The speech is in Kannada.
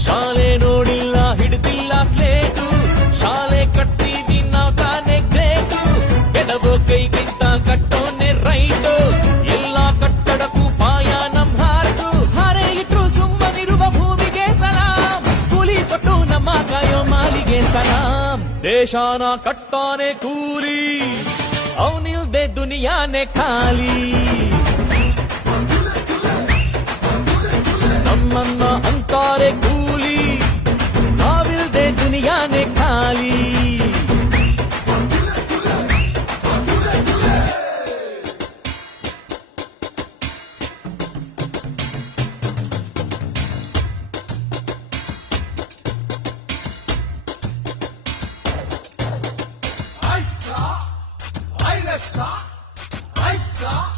ಶಾಲೆ ನೋಡಿಲ್ಲ, ಹಿಡಿದಿಲ್ಲ ಸ್ಲೇಟು ಶಾಲೆ ಕಟ್ತೀವಿ ನಾವು ತಾನೇ ಗ್ರೇಟು. ಎಡವೋ ಕೈಗಿಂತ ಕಟ್ಟೋನೆ ರೈಟು. ಎಲ್ಲ ಕಟ್ಟಡಕ್ಕೂ ಪಾಯ ನಮ್ ಹಾರದು ಹಾರೆ ಇಟ್ರು ಸುಮ್ಮನಿರುವ ಭೂಮಿಗೆ ಸಲಾಂ. ಕೂಲಿ ಕೊಟ್ಟು ನಮ್ಮ ಕಾಯೋ ಮಾಲಿಗೆ ಸಲಾಂ. ದೇಶಾನ ಕಟ್ಟಾನೆ ಕೂಲಿ. ಅವನಿಲ್ದೆ ದುನಿಯಾನೆ ಖಾಲಿ. 내 칼이. 아이싸 아이렉싸 아이싸